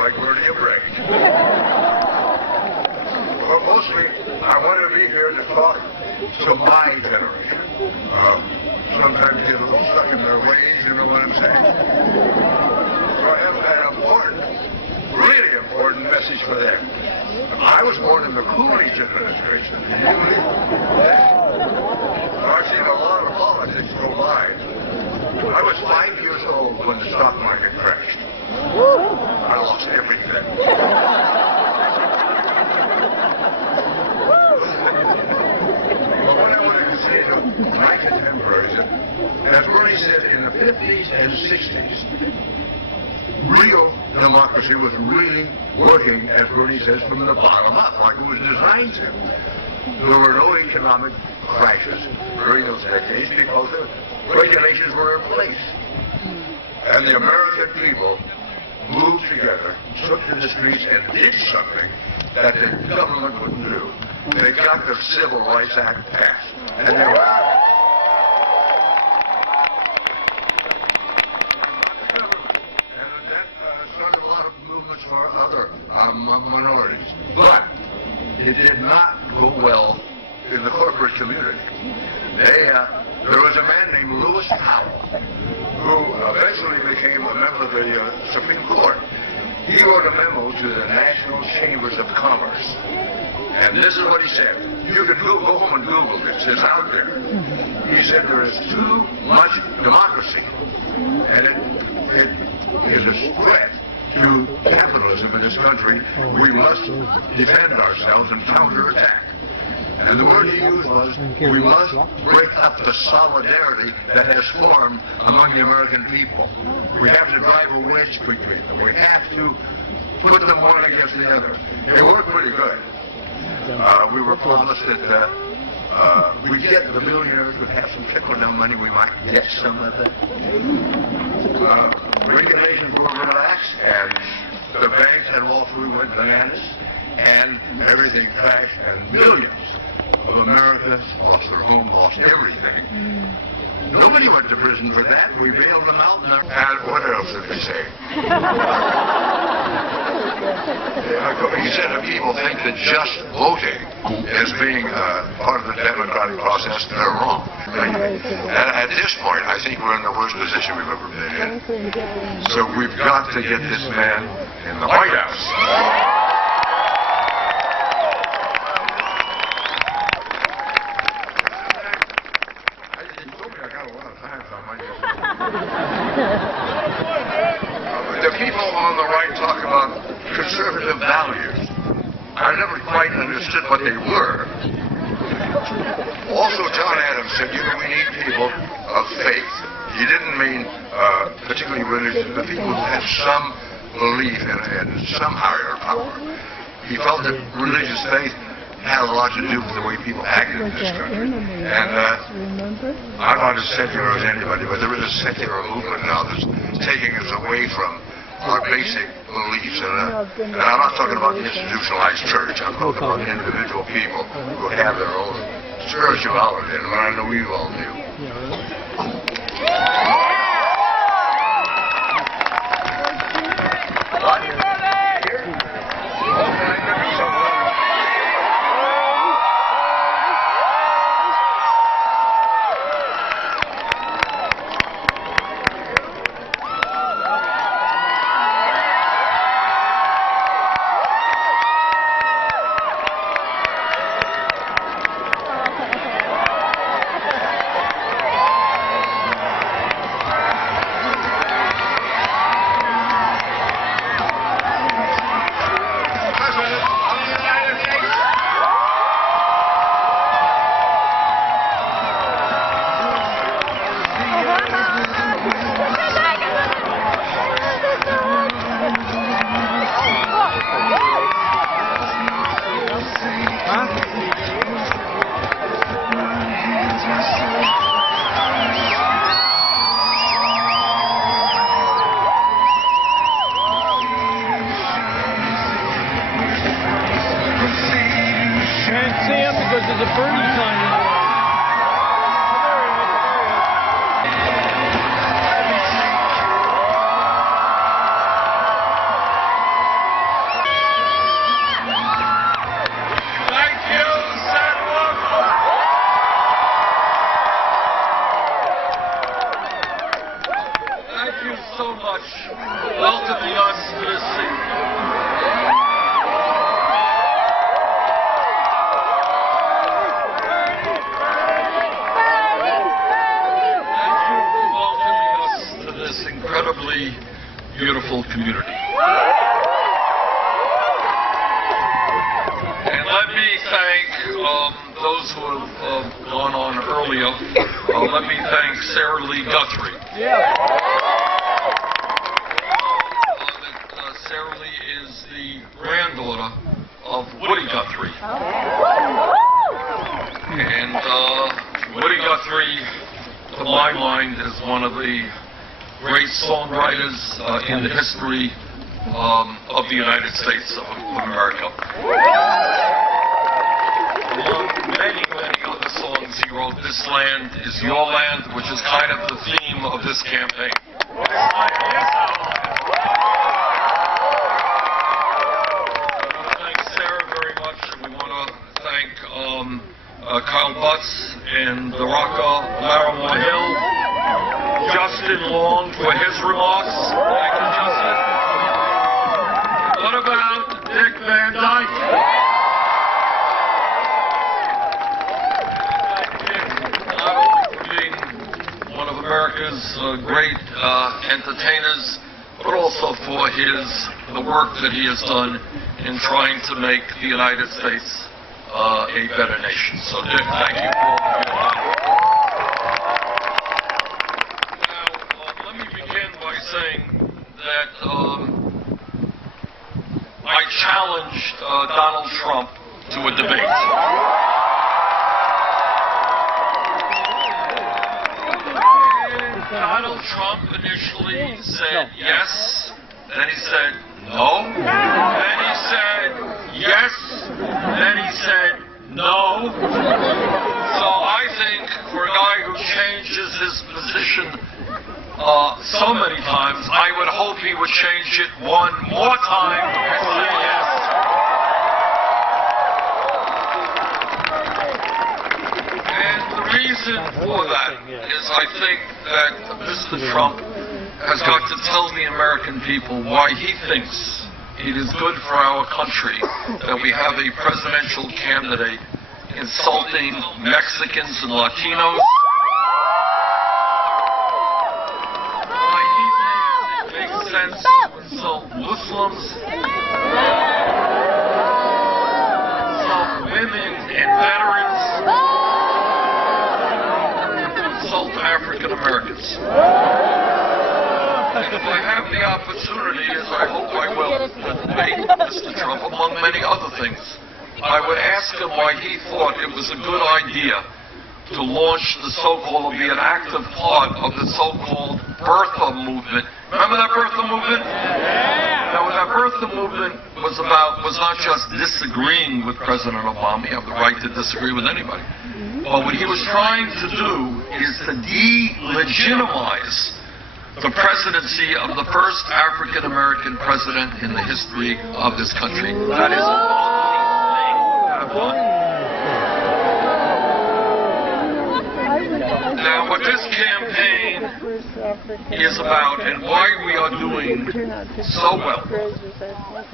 like Bernie a break. Well, mostly, I wanted to be here to talk to my generation. Sometimes get a little stuck in their ways, you know what I'm saying? So I have an important, really important message for them. I was born in the Coolidge administration. Do you believe that? I've seen a lot of politics go by. I was 5 years old when the stock market crashed. I lost everything. What I wanted to say to my contemporaries, as Bernie said, in the 50s and 60s, real democracy was really working, as Bernie says, from the bottom up, like it was designed to. There were no economic crashes during those decades because the regulations were in place. And the American people moved together, took to the streets, and did something that the government wouldn't do. They got the Civil Rights Act passed. And they started a lot of movements for other minorities. But it did not go well in the corporate community. There was a man named Lewis Powell who eventually became a member of the Supreme Court. He wrote a memo to the National Chambers of Commerce. And this is what he said. You can go home and Google this. It's out there. He said there is too much democracy. And it is a threat to capitalism in this country. We must defend ourselves and counterattack. And the word he used was, we must break up the solidarity that has formed among the American people. We have to drive a wedge between them. We have to put them one against the other. It worked pretty good. We were promised that we'd get the millionaires would have some trickle-down money. We might get some of that. Regulations were relaxed, and the banks and Wall Street went bananas, and everything crashed, and millions of Americans lost their home, lost everything. Nobody went to prison for that. We bailed them out. And what else did he say? He said that people think that just voting is being part of the democratic process. They're wrong. And at this point, I think we're in the worst position we've ever been in. So we've got to get this man in the White House. The people on the right talk about conservative values. I never quite understood what they were. Also, John Adams said, we need people of faith. He didn't mean particularly religious, but people who had some belief in some higher power. He felt that religious faith had a lot to do with the way people acted in this country. And I'm not as secular as anybody, but there is a secular movement now that's taking us away from our basic beliefs. And I'm not talking about the institutionalized church. I'm talking about individual people who have their own spirituality, and I know we all do. because there's a Bernie sign in there. let me thank those who have gone on earlier. Let me thank Sarah Lee Guthrie. Yeah. Sarah Lee is the granddaughter of Woody Guthrie. And Woody Guthrie, to my mind, is one of the great songwriters in the history of the United States of America. Among many, many other songs he wrote, This Land Is Your Land, which is kind of the theme of this campaign. Carl Butts and the rocker Larimore Hill, Justin Long for his remarks. Thank you, Justin. What about Dick Van Dyke? Not only for being one of America's great entertainers, but also for the work that he has done in trying to make the United States a better nation. So, Dick, thank you for your time. Now, let me begin by saying that I challenged Donald Trump to a debate. And Donald Trump initially said yes, then he said no, then he said yes, then he said no. So I think for a guy who changes his position so many times, I would hope he would change it one more time and say yes. And the reason for that is I think that Mr. Trump has got to tell the American people why he thinks it is good for our country that we have a presidential candidate insulting Mexicans and Latinos. Why he thinks it makes sense to insult Muslims, insult women and veterans, insult African Americans. And if I have the opportunity, as I hope I will, to debate Mr. Trump, among many other things, I would ask him why he thought it was a good idea to launch the so-called, be an active part of the so-called birther movement. Remember that birther movement? Now, what that birther movement was about was not just disagreeing with President Obama. You have the right to disagree with anybody. But what he was trying to do is to delegitimize the presidency of the first African-American president in the history of this country. That is one thing to have done. Now, what this campaign is about and why we are doing so well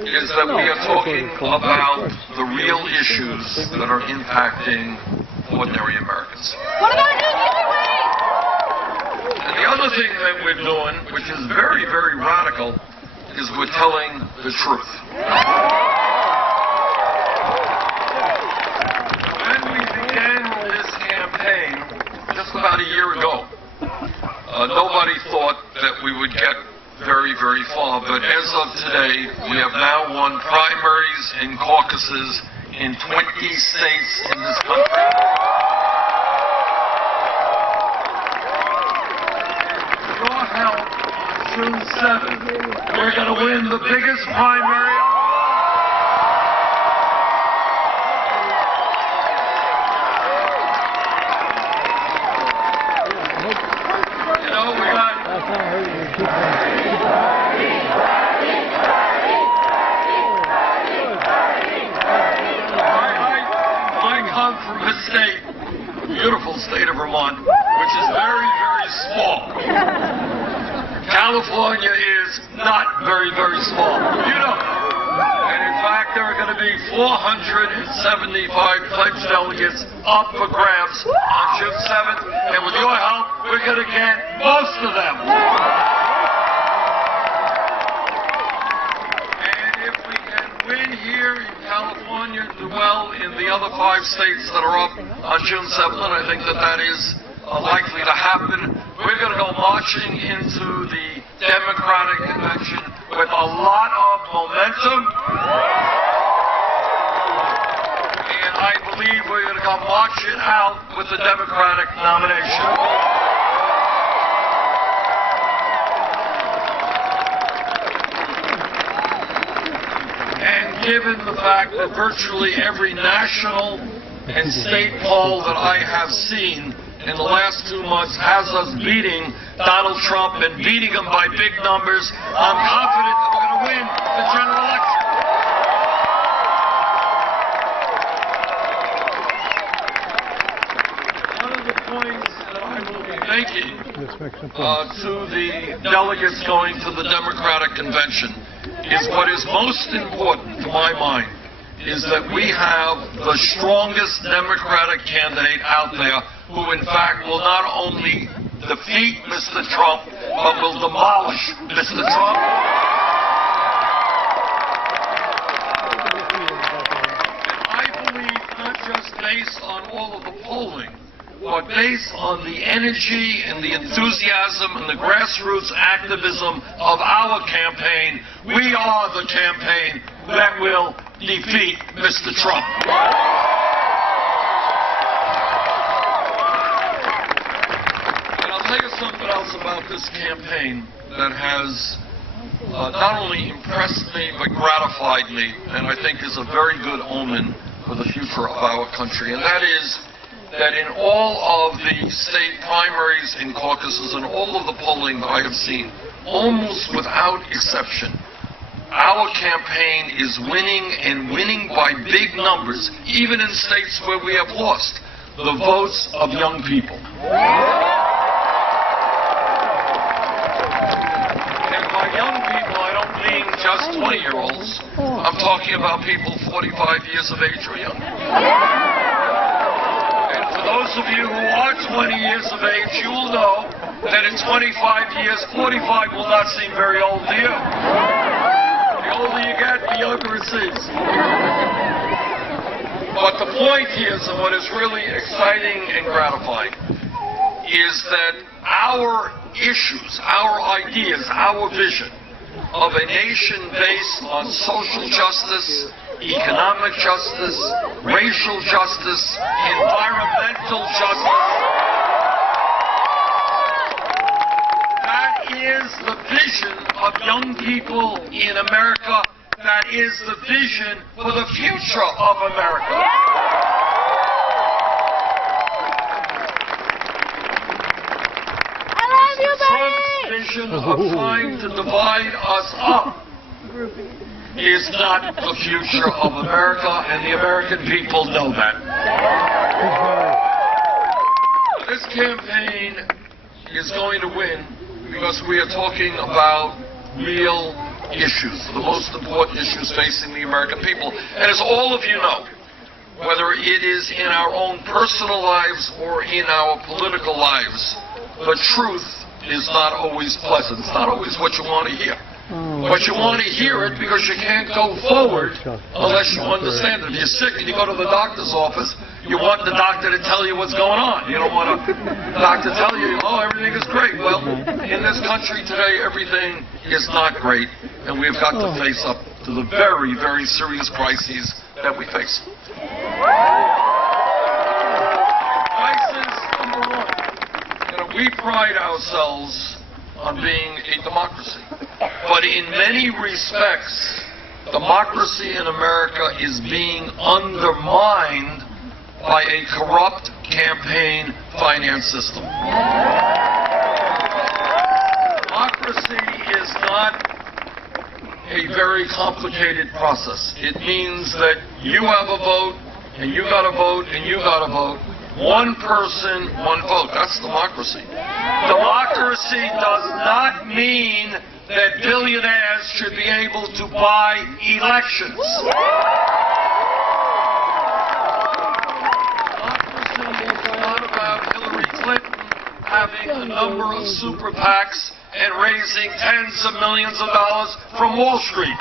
is that we are talking about the real issues that are impacting ordinary Americans. What about it the other way? And the other thing that we're doing, which is very, very radical, is we're telling the truth. When we began this campaign, just about a year ago, nobody thought that we would get very, very far. But as of today, we have now won primaries and caucuses in 20 states in this country. June 7th, we're going to win the biggest primary. You know, we got... I come from a state, beautiful state of Vermont, which is very, very small. California is not very, very small. You know. And in fact, there are going to be 475 pledged delegates up for grabs on June 7th. And with your help, we're going to get most of them. And if we can win here in California, done well in the other 5 states that are up on June 7th, and I think that is likely to happen. We're going to go marching into the Democratic convention with a lot of momentum. And I believe we're going to come marching out with the Democratic nomination. Given the fact that virtually every national and state poll that I have seen in the last 2 months has us beating Donald Trump and beating him by big numbers, I'm confident that we're going to win the general election. One of the points that I will be making to the delegates going to the Democratic convention is what is most important to my mind is that we have the strongest Democratic candidate out there who in fact will not only defeat Mr. Trump, but will demolish Mr. Trump. And I believe not just based on all of the polling, but based on the energy and the enthusiasm and the grassroots activism of our campaign, we are the campaign that will defeat Mr. Trump. And I'll tell you something else about this campaign that has not only impressed me but gratified me, and I think is a very good omen for the future of our country, and that is that in all of the state primaries and caucuses and all of the polling that I have seen, almost without exception, our campaign is winning and winning by big numbers, even in states where we have lost, the votes of young people. And by young people, I don't mean just 20-year-olds. I'm talking about people 45 years of age or younger. Those of you who are 20 years of age, you will know that in 25 years, 45 will not seem very old to you. The older you get, the younger it seems. But the point is, and what is really exciting and gratifying, is that our issues, our ideas, our vision of a nation based on social justice, economic justice, racial justice, environmental justice. That is the vision of young people in America. That is the vision for the future of America. I love you, Trump's vision of trying to divide us up is not the future of America, and the American people know that. This campaign is going to win because we are talking about real issues, the most important issues facing the American people. And as all of you know, whether it is in our own personal lives or in our political lives, the truth is not always pleasant. It's not always what you want to hear. But you want to hear it because you can't go forward unless you understand it. If you're sick and you go to the doctor's office, you want the doctor to tell you what's going on. You don't want the doctor to tell you, oh, everything is great. Well, in this country today, everything is not great, and we've got to face up to the very, very serious crises that we face. Crisis number one. We pride ourselves on being a democracy. But in many respects, democracy in America is being undermined by a corrupt campaign finance system. Democracy is not a very complicated process. It means that you have a vote, and you got a vote, and you got a vote. One person, one vote. That's democracy. Democracy does not mean that billionaires should be able to buy elections. Democracy is not about Hillary Clinton having a number of super PACs and raising tens of millions of dollars from Wall Street.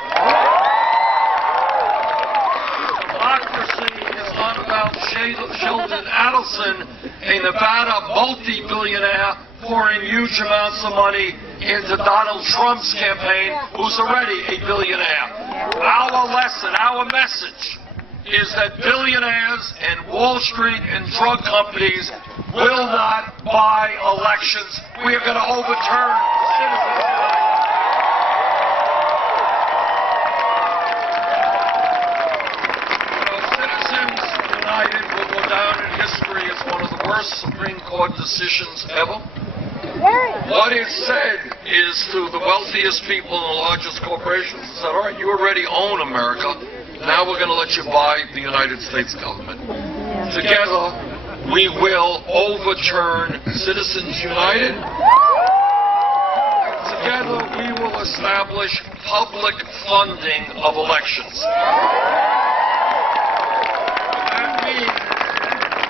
Ralph Sheldon Adelson, a Nevada multi-billionaire, pouring huge amounts of money into Donald Trump's campaign, who's already a billionaire. Our lesson, our message is that billionaires and Wall Street and drug companies will not buy elections. We are going to overturn citizens. Citizens United will go down in history as one of the worst Supreme Court decisions ever. What it said is to the wealthiest people and the largest corporations, it said, all right, you already own America. Now we're going to let you buy the United States government. Together, we will overturn Citizens United. Together, we will establish public funding of elections.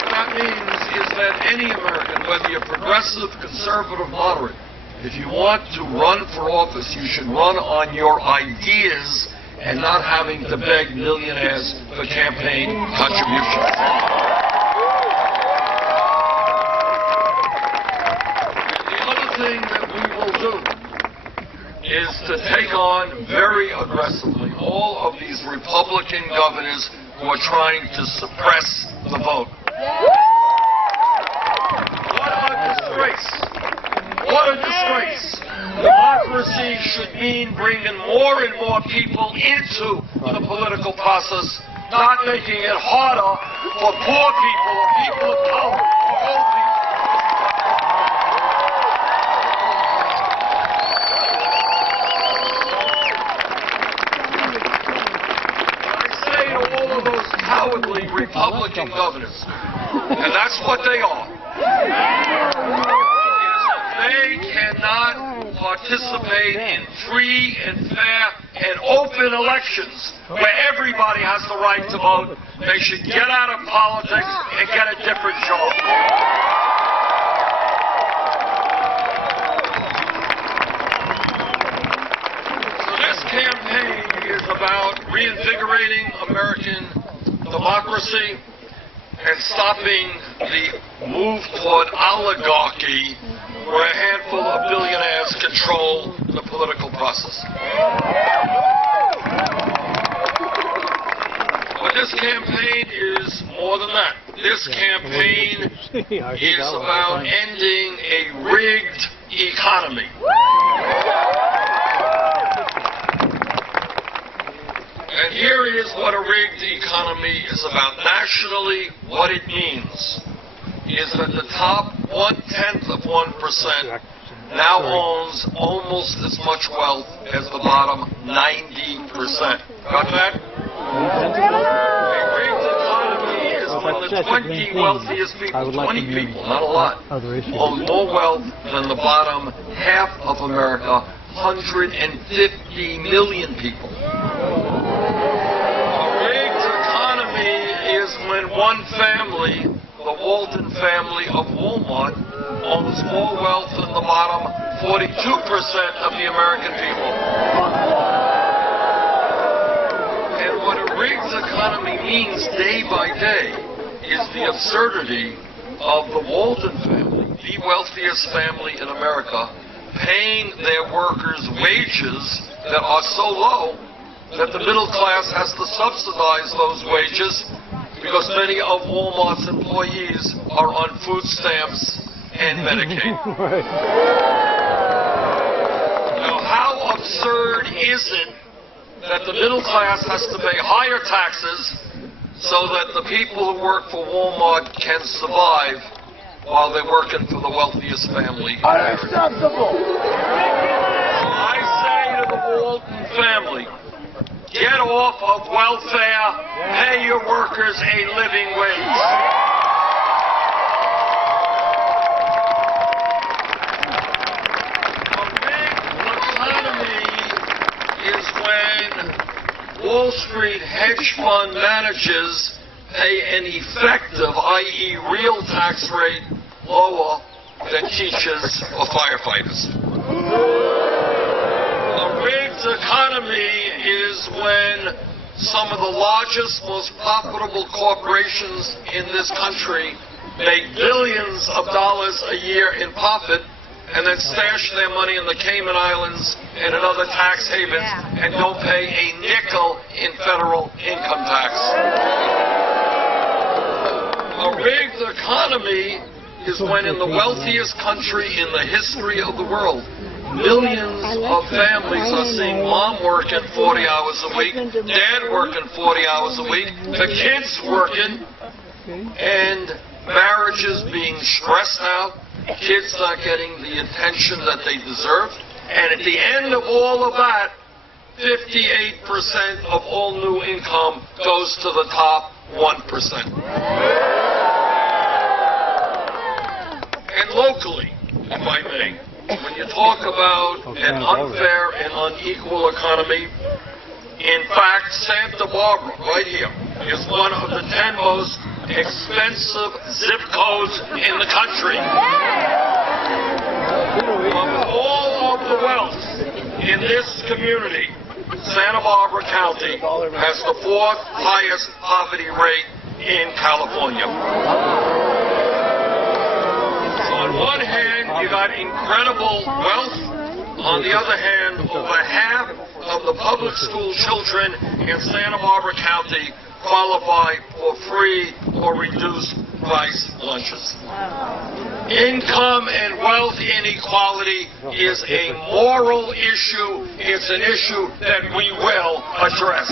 What that means is that any American, whether you're progressive, conservative, moderate, if you want to run for office, you should run on your ideas and not having to beg millionaires for campaign contributions. And the other thing that we will do is to take on very aggressively all of these Republican governors who are trying to suppress the vote. What a disgrace. What a disgrace. Democracy should mean bringing more and more people into the political process, not making it harder for poor people or people of color or old people. I say to all of those cowardly Republican governors, and that's what they are, they cannot participate in free and fair and open elections where everybody has the right to vote. They should get out of politics and get a different job. So this campaign is about reinvigorating American democracy and stopping the move toward oligarchy where a handful of billionaires control the political process. But this campaign is more than that. This campaign is about ending a rigged economy. And here is what a rigged economy is about. Nationally, what it means is that the top 1/10 of 1% now owns almost as much wealth as the bottom 90%. Got that? A rigged economy is when the 20 wealthiest people, 20 people, not a lot, own more wealth than the bottom half of America, 150 million people. A rigged economy is when one family, the Walton family of Walmart, owns more wealth than the bottom 42% of the American people. And what a rigged economy means day by day is the absurdity of the Walton family, the wealthiest family in America, paying their workers wages that are so low that the middle class has to subsidize those wages because many of Walmart's employees are on food stamps and Medicaid. Now, how absurd is it that the middle class has to pay higher taxes so that the people who work for Walmart can survive while they're working for the wealthiest family? Unacceptable! I say to the Walton family, get off of welfare, pay your workers a living wage. A rigged economy is when Wall Street hedge fund managers pay an effective, i.e. real tax rate, lower than teachers or firefighters. A rigged economy is when some of the largest, most profitable corporations in this country make billions of dollars a year in profit and then stash their money in the Cayman Islands and in other tax havens and don't pay a nickel in federal income tax. A rigged economy is when in the wealthiest country in the history of the world, millions of families are seeing mom working 40 hours a week, dad working 40 hours a week, the kids working, and marriages being stressed out, kids not getting the attention that they deserve, and at the end of all of that, 58% of all new income goes to the top 1%. And locally, if I may, when you talk about an unfair and unequal economy, in fact, Santa Barbara, right here, is one of the 10 most expensive zip codes in the country. Of all of the wealth in this community, Santa Barbara County has the 4th highest poverty rate in California. So on one hand, you got incredible wealth. On the other hand, over half of the public school children in Santa Barbara County qualify for free or reduced price lunches. Income and wealth inequality is a moral issue. It's an issue that we will address.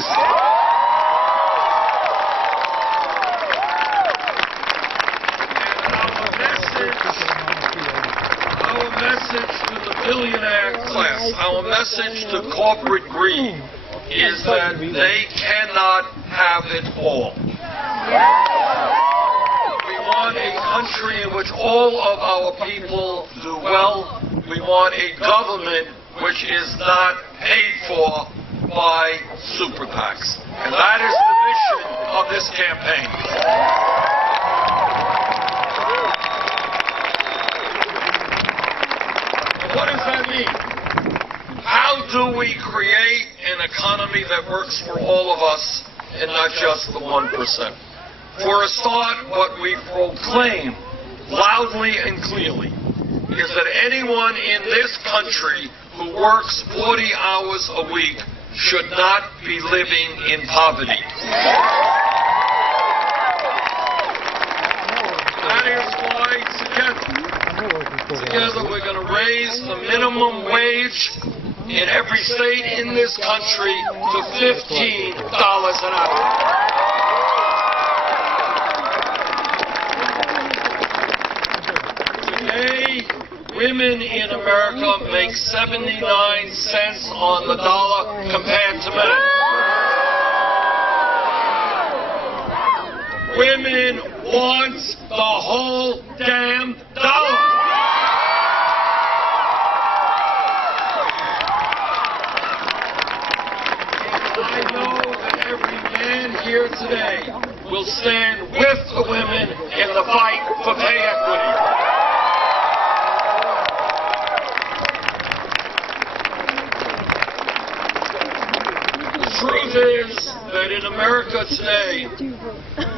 Our message to the billionaire class, our message to corporate greed is that they cannot have it all. We want a country in which all of our people do well. We want a government which is not paid for by super PACs. And that is the mission of this campaign. What does that mean? How do we create an economy that works for all of us and not just the 1%? For a start, what we proclaim loudly and clearly is that anyone in this country who works 40 hours a week should not be living in poverty. That is why together we're going to raise the minimum wage in every state in this country to $15 an hour. Today, women in America make 79 cents on the dollar compared to men. Women want the whole damn dollar. I know that every man here today will stand with the women in the fight for pay equity. The truth is that in America today,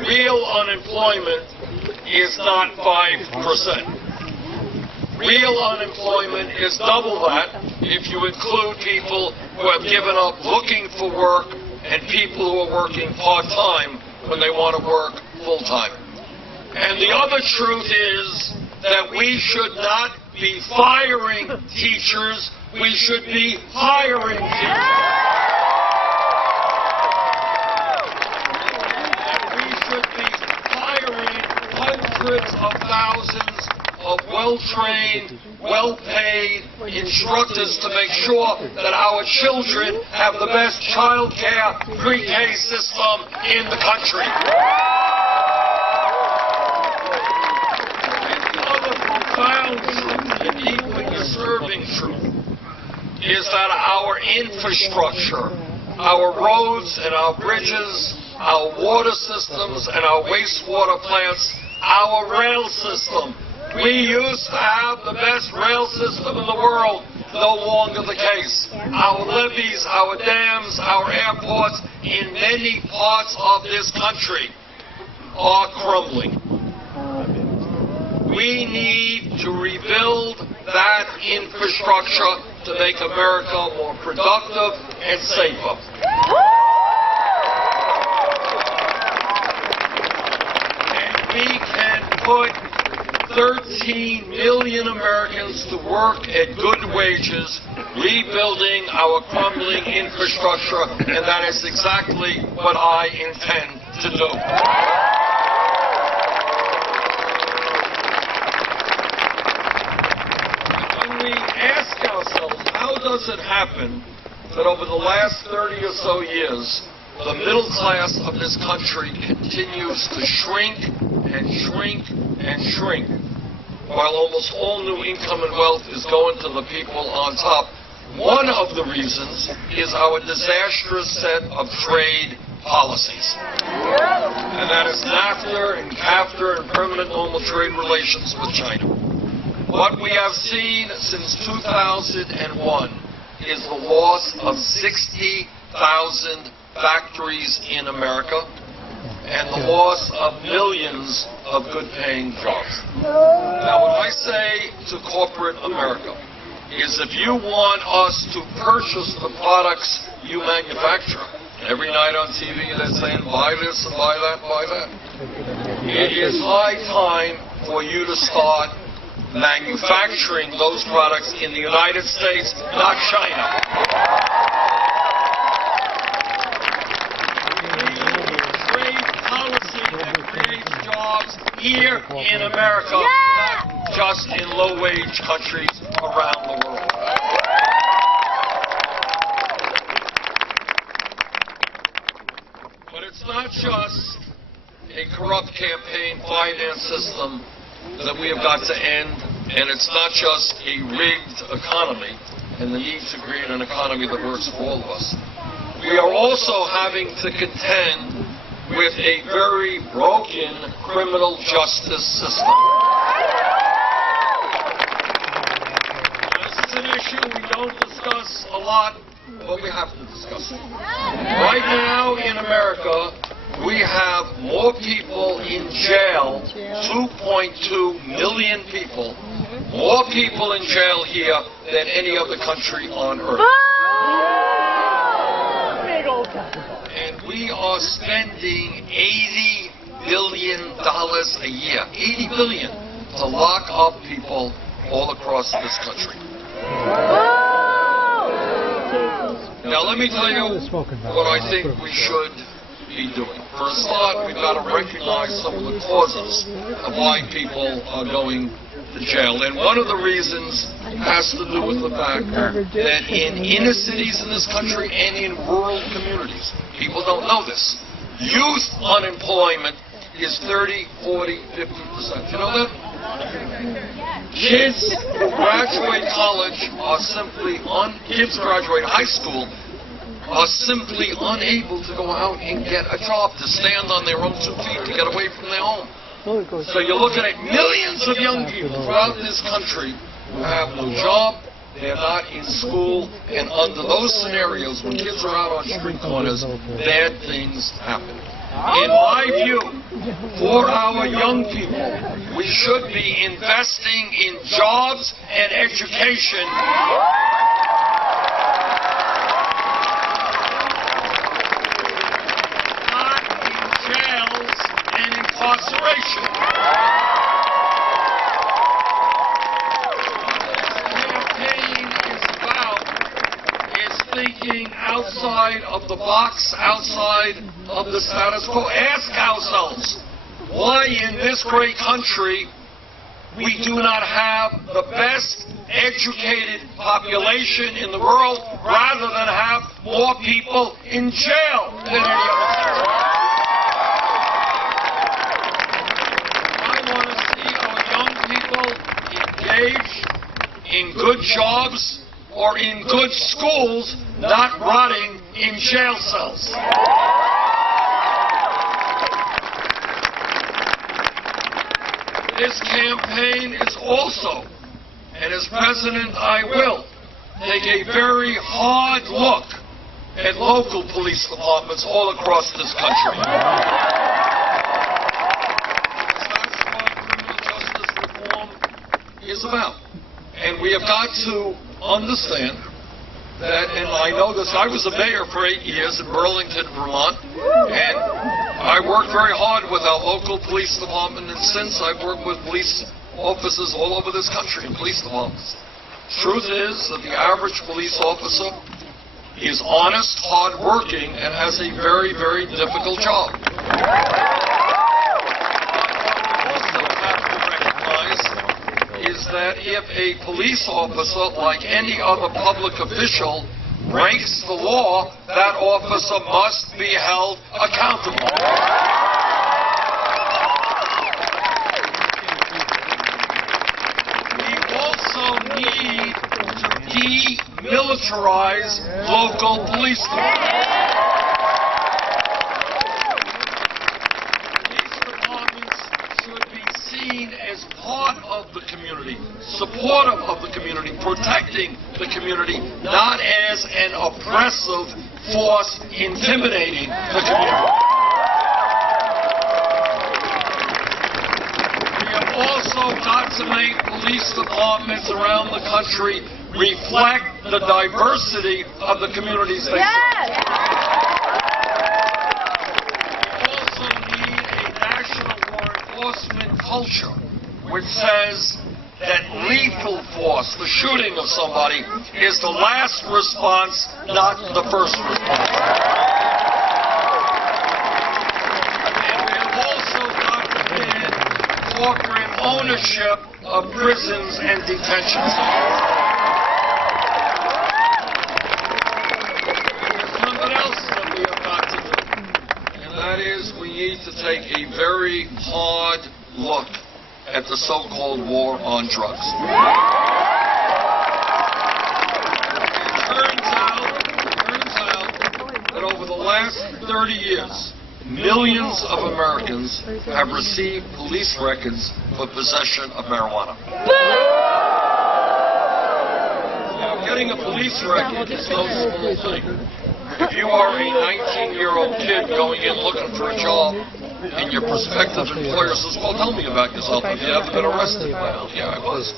real unemployment is not 5%. Real unemployment is double that if you include people who have given up looking for work and people who are working part-time when they want to work full-time. And the other truth is that we should not be firing teachers, we should be hiring teachers. And we should be hiring hundreds of thousands of well-trained, well-paid instructors to make sure that our children have the best child care pre-K system in the country. And the other profound truth, and equally disturbing truth, is that our infrastructure, our roads and our bridges, our water systems and our wastewater plants, our rail system. We used to have the best rail system in the world. no longer the case. Our levees, our dams, our airports in many parts of this country are crumbling. We need to rebuild that infrastructure to make America more productive and safer. And we can put 13 million Americans to work at good wages, rebuilding our crumbling infrastructure, and that is exactly what I intend to do. We ask ourselves, how does it happen that over the last 30 or so years, the middle class of this country continues to shrink and shrink and shrink, while almost all new income and wealth is going to the people on top? One of the reasons is our disastrous set of trade policies. And that is NAFTA and CAFTA and permanent normal trade relations with China. What we have seen since 2001 is the loss of 60,000 factories in America and the loss of millions of good-paying jobs. Now, what I say to corporate America is if you want us to purchase the products you manufacture, every night on TV they're saying, buy this and buy that, buy that. It is high time for you to start manufacturing those products in the United States, not China. Trade policy that creates jobs here in America, not just in low-wage countries around the world. But it's not just a corrupt campaign finance system that we have got to end, and it's not just a rigged economy and the need to create an economy that works for all of us. We are also having to contend with a very broken criminal justice system. This is an issue we don't discuss a lot, but we have to discuss it. Right now in America, we have more people in jail, 2.2 million people, more people in jail here than any other country on earth. And we are spending $80 billion a year, $80 billion, to lock up people all across this country. Now let me tell you what I think we should be doing. For a start, we've got to recognize some of the causes of why people are going to jail. And one of the reasons has to do with the fact that in inner cities in this country and in rural communities, people don't know this, youth unemployment is 30, 40, 50%. You know that? Kids who graduate college are simply kids graduate high school are simply unable to go out and get a job, to stand on their own 2 feet, to get away from their home. So you're looking at millions of young people throughout this country who have no job, they're not in school, and under those scenarios, when kids are out on street corners, bad things happen. In my view, for our young people, we should be investing in jobs and education. Incarceration. What this campaign is about is thinking outside of the box, outside of the status quo. Ask ourselves, why in this great country we do not have the best educated population in the world, rather than have more people in jail than any other country. Engaged in good jobs or in good schools, not rotting in jail cells. This campaign is also, and as president I will, take a very hard look at local police departments all across this country. That's what criminal justice reform is about. And we have got to understand that, and I know this, I was a mayor for 8 years in Burlington, Vermont, and I worked very hard with our local police department, and since I've worked with police officers all over this country in police departments. Truth is that the average police officer is honest, hard-working, and has a very, very difficult job. But what we also have to recognize is that if a police officer, like any other public official, breaks the law, that officer must be held accountable. We also need to demilitarize local police departments. Police departments should be seen as part of the community, supportive of the community, protecting the community, not as an oppressive force intimidating the community. We have also got to make police departments around the country reflect the diversity of the communities they serve. We also need a national law enforcement culture which says that lethal force, the shooting of somebody, is the last response, not the first response. And we have also got to ban corporate ownership of prisons and detention centers. There's something else that we have got to do, and that is we need to take a very hard look at the so-called war on drugs. It turns out that over the last 30 years, millions of Americans have received police records for possession of marijuana. Now, getting a police record is no small thing. If you are a 19-year-old kid going in looking for a job, and your prospective employer says, well, tell me about yourself. Have you ever been arrested? Well, yeah, I was.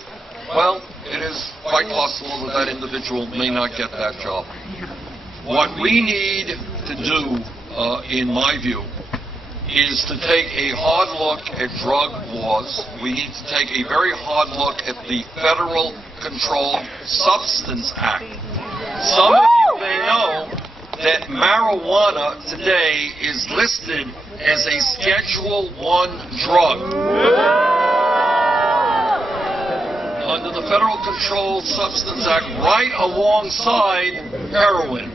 Well, it is quite possible that that individual may not get that job. What we need to do, in my view, is to take a hard look at drug laws. We need to take a very hard look at the Federal Controlled Substance Act. Some of you may know that marijuana today is listed as a Schedule I drug under the Federal Controlled Substance Act, right alongside heroin.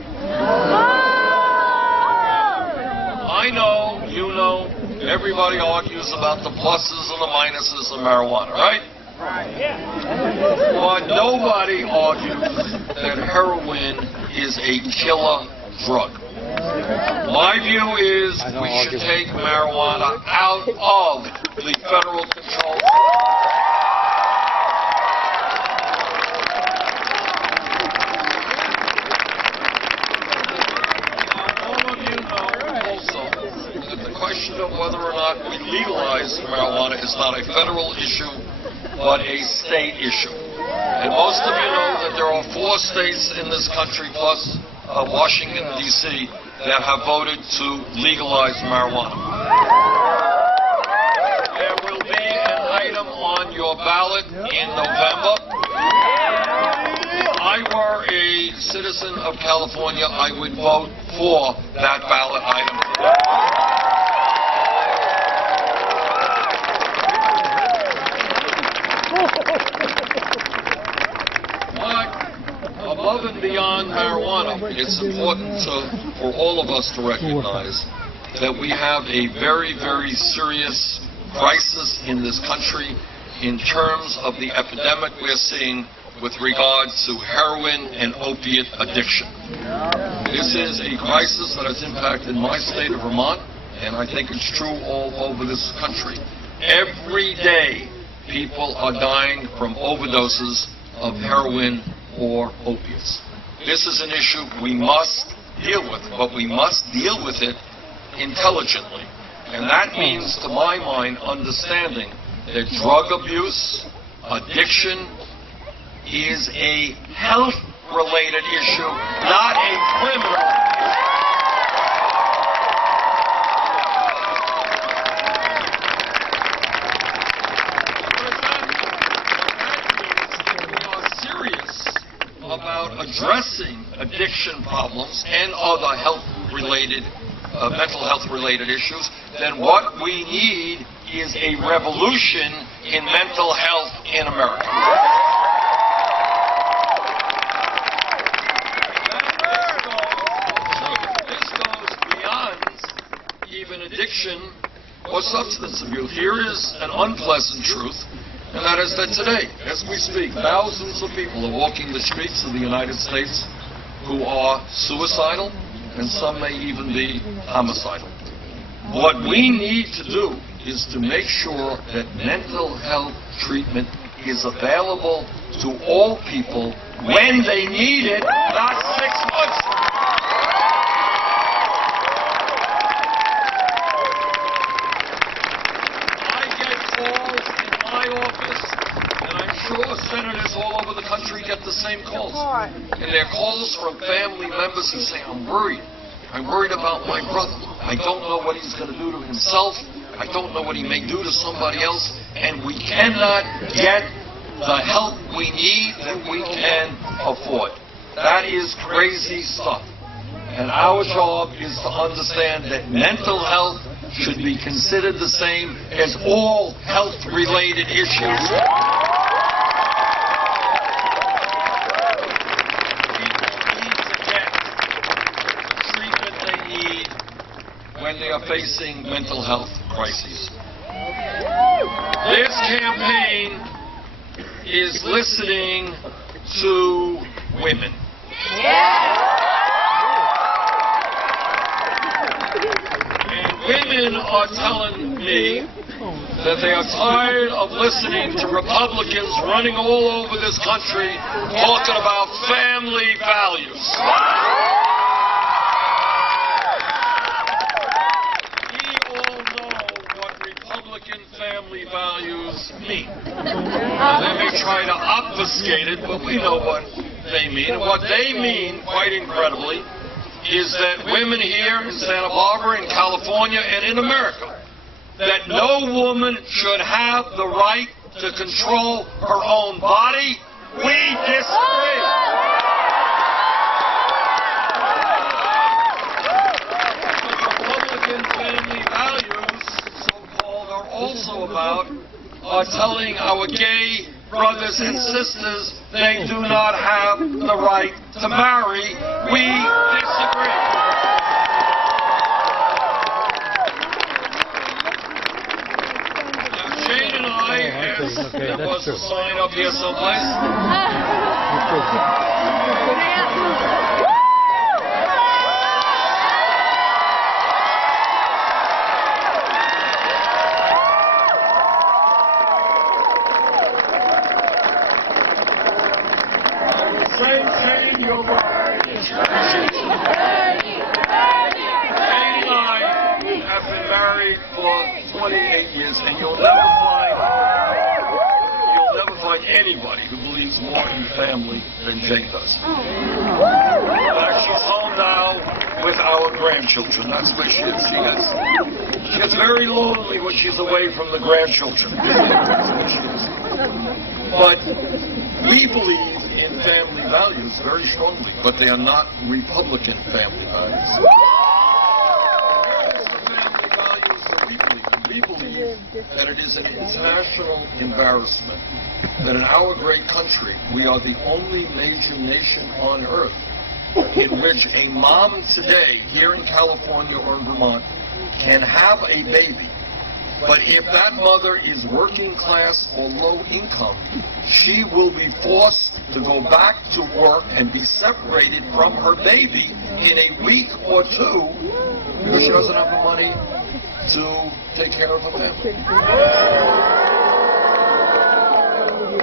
I know, you know, everybody argues about the pluses and the minuses of marijuana, right? But nobody argues that heroin is a killer drug. My view is we should take marijuana out of the federal control. All of you know also that the question of whether or not we legalize marijuana is not a federal issue, but a state issue. And most of you know that there are 4 states in this country, plus Washington, D.C., that have voted to legalize marijuana. There will be an item on your ballot in November. If I were a citizen of California, I would vote for that ballot item. Above and beyond marijuana, it's important for all of us to recognize that we have a very, very serious crisis in this country in terms of the epidemic we're seeing with regard to heroin and opiate addiction. This is a crisis that has impacted my state of Vermont, and I think it's true all over this country. Every day, people are dying from overdoses of heroin or opiates. This is an issue we must deal with, but we must deal with it intelligently. And that means, to my mind, understanding that drug abuse, addiction, is a health-related issue, not a criminal issue. About addressing addiction problems and other health-related, mental health-related issues, then what we need is a revolution in mental health in America. This goes beyond even addiction or substance abuse. Here is an unpleasant truth. And that is that today, as we speak, thousands of people are walking the streets of the United States who are suicidal, and some may even be homicidal. What we need to do is to make sure that mental health treatment is available to all people when they need it, not 6 months. Senators all over the country get the same calls. And they're calls from family members who say, I'm worried. I'm worried about my brother. I don't know what he's going to do to himself. I don't know what he may do to somebody else. And we cannot get the help we need that we can afford. That is crazy stuff. And our job is to understand that mental health should be considered the same as all health-related issues. When they are facing mental health crises. This campaign is listening to women. And women are telling me that they are tired of listening to Republicans running all over this country talking about family values. Family values mean. They may try to obfuscate it, but we know what they mean. And what they mean, quite incredibly, is that women here in Santa Barbara, in California, and in America, that no woman should have the right to control her own body. We disagree. Republican family values, so-called, are also about telling our gay brothers and sisters they do not have the right to marry. We disagree. Now, Shane and I, yes, there was a sign up here someplace. Shane, your word is Shane and I have been married for 28 years, and you'll never find anybody who believes more in family than Jane does. She's home now with our grandchildren. That's where she is. She gets very lonely when she's away from the grandchildren. That's where she is. But we believe in family values very strongly, but they are not Republican family values. Family values that we believe in. We believe that it is an international embarrassment that in our great country we are the only major nation on earth in which a mom today here in California or in Vermont can have a baby, but if that mother is working class or low income, she will be forced to go back to work and be separated from her baby in a week or two because she doesn't have the money to take care of her family.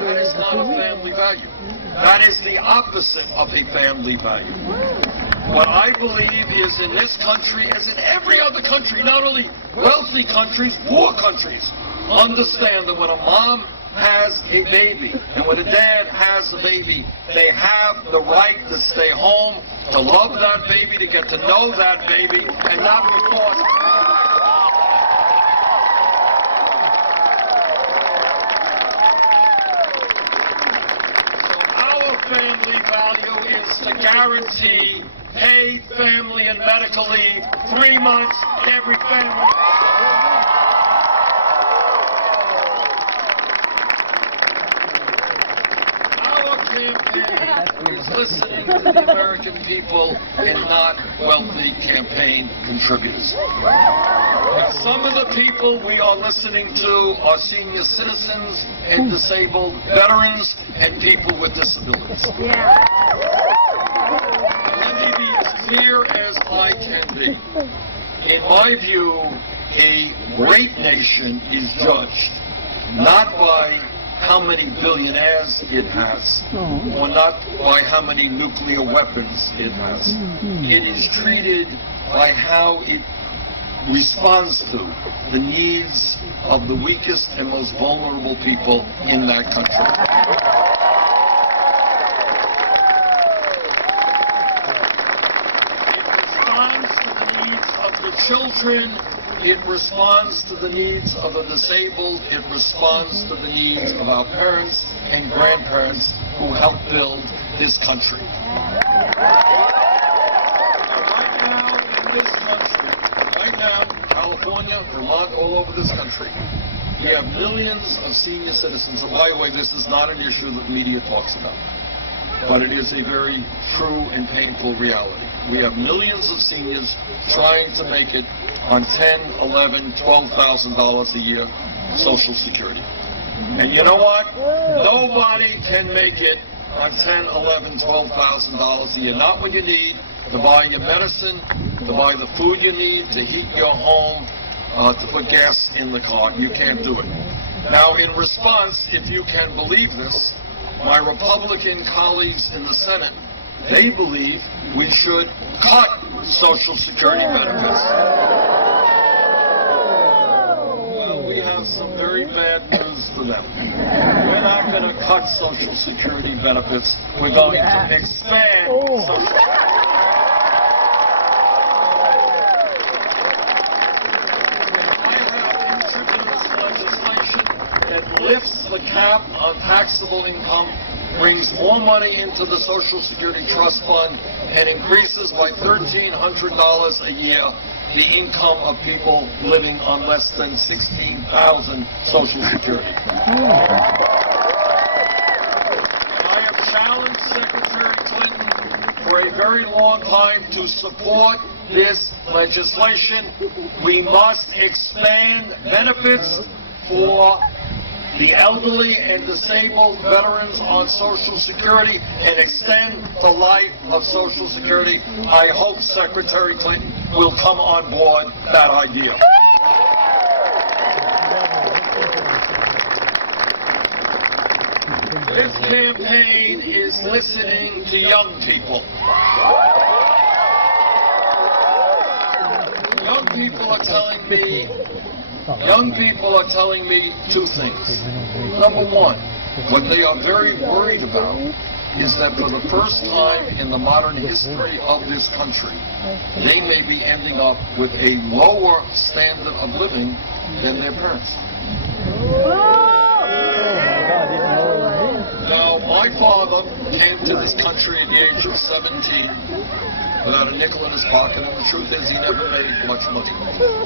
That is is not a family value. That is the opposite of a family value. What I believe is in this country, as in every other country, not only wealthy countries, poor countries, understand that when a mom has a baby and when a dad has a baby, they have the right to stay home, to love that baby, to get to know that baby, and not be forced. Family value is to guarantee paid family and medical leave 3 months every family. Our campaign is listening to the American people and not wealthy campaign contributors. Some of the people we are listening to are senior citizens and disabled veterans and people with disabilities. Let me be as clear as I can be. In my view, a great nation is judged not by how many billionaires it has, or not by how many nuclear weapons it has. It is treated by how it responds to the needs of the weakest and most vulnerable people in that country. It responds to the needs of the children. It responds to the needs of the disabled. It responds to the needs of our parents and grandparents who helped build this country. Right now in this country, right now, California, Vermont, all over this country, we have millions of senior citizens. And by the way, this is not an issue that the media talks about, but it is a very true and painful reality. We have millions of seniors trying to make it on $10,000, $11,000, $12,000 a year Social Security. And you know what? Nobody can make it on $10,000, $11,000, $12,000 a year. Not when you need to buy your medicine, to buy the food you need, to heat your home, to put gas in the car. You can't do it. Now, in response, if you can believe this, my Republican colleagues in the Senate, they believe we should cut Social Security benefits. Well, we have some very bad news for them. We're not going to cut Social Security benefits. We're going to expand Social Security. Lifts the cap on taxable income, brings more money into the Social Security Trust Fund, and increases by $1,300 a year the income of people living on less than $16,000 Social Security. I have challenged Secretary Clinton for a very long time to support this legislation. We must expand benefits for the elderly and disabled veterans on Social Security and extend the life of Social Security. I hope Secretary Clinton will come on board that idea. This campaign is listening to young people. Young people are telling me two things. Number one, what they are very worried about is that for the first time in the modern history of this country, they may be ending up with a lower standard of living than their parents. Now, my father came to this country at the age of 17 without a nickel in his pocket, and the truth is he never made much money.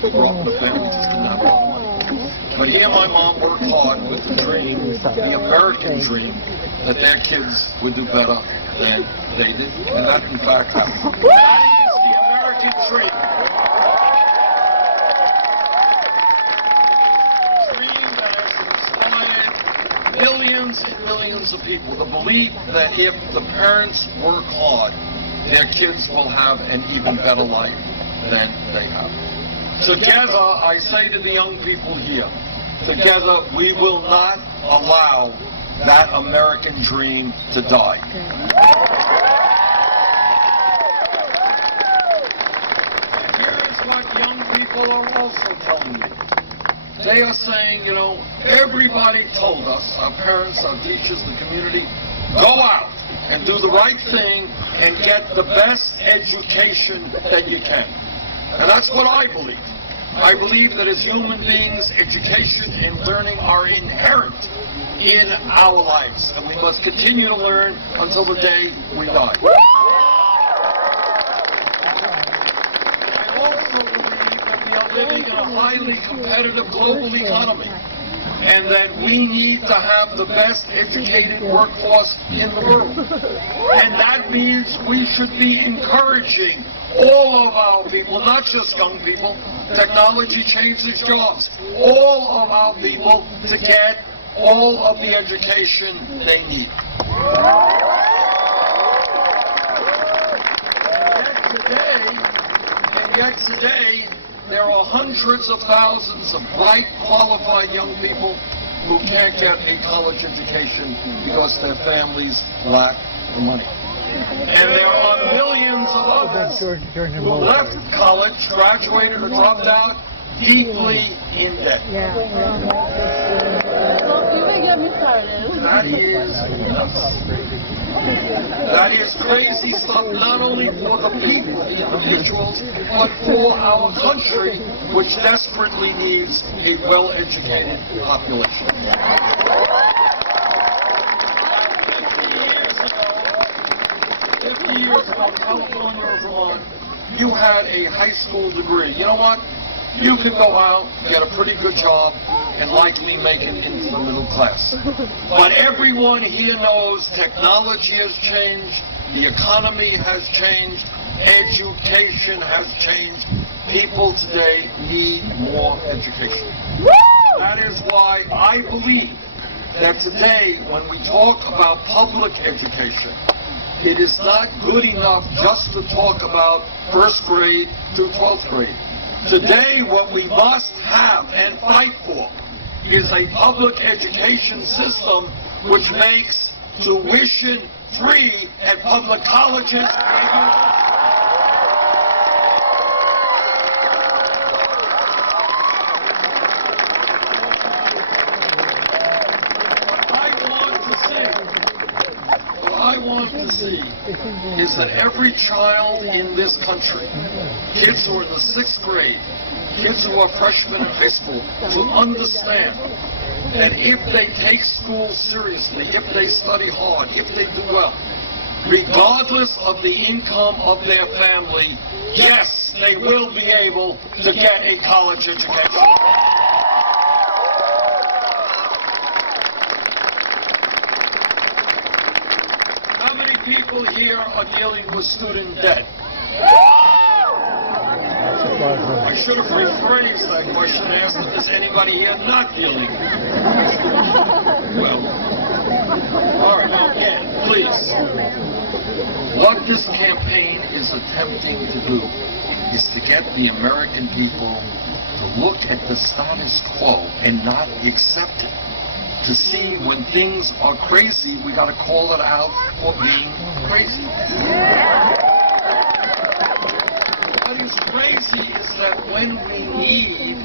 He grew up in a family that just didn't have a lot of money. But he and my mom worked hard with the dream, the American dream, that their kids would do better than they did. And that, in fact, happened. That is the American dream. A dream that has inspired millions and millions of people. The belief that if the parents work hard, their kids will have an even better life than they have. Together, I say to the young people here, together we will not allow that American dream to die. And here is what young people are also telling me. They are saying, everybody told us, our parents, our teachers, the community, go out and do the right thing and get the best education that you can. And that's what I believe. I believe that as human beings, education and learning are inherent in our lives, and we must continue to learn until the day we die. I also believe that we are living in a highly competitive global economy, and that we need to have the best educated workforce in the world. And that means we should be encouraging all of our people, not just young people. Technology changes jobs. All of our people to get all of the education they need. And yet today, there are hundreds of thousands of bright, qualified young people who can't get a college education because their families lack the money. And there are millions of others who left college, graduated, or dropped out deeply in debt. You may get me started. That is nuts. That is crazy stuff, not only for the people, the individuals, but for our country, which desperately needs a well-educated population. 50 years ago, in California or Vermont, you had a high school degree. You know what? You can go out, get a pretty good job, and likely make it into the middle class. But everyone here knows technology has changed, the economy has changed, education has changed. People today need more education. That is why I believe that today, when we talk about public education, it is not good enough just to talk about first grade through 12th grade. Today, what we must have and fight for is a public education system which makes tuition free at public colleges. What I want to see is that every child in this country, kids who are in the 6th grade, kids who are freshmen in high school, to understand that if they take school seriously, if they study hard, if they do well, regardless of the income of their family, yes, they will be able to get a college education. How many people here are dealing with student debt? I should have rephrased that question and asked if there's anybody here not dealing with student debt. Well, all right, now again, please. What this campaign is attempting to do is to get the American people to look at the status quo and not accept it. To see when things are crazy, we got to call it out for being crazy. What is crazy is that when we need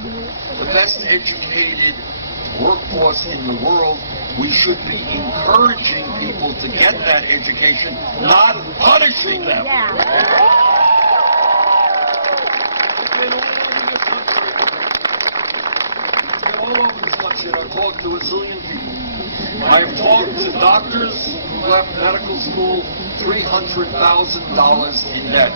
the best educated workforce in the world, we should be encouraging people to get that education, not punishing them. It's been all over this country, and I've talked to a zillion people. I have talked to doctors who left medical school $300,000 in debt.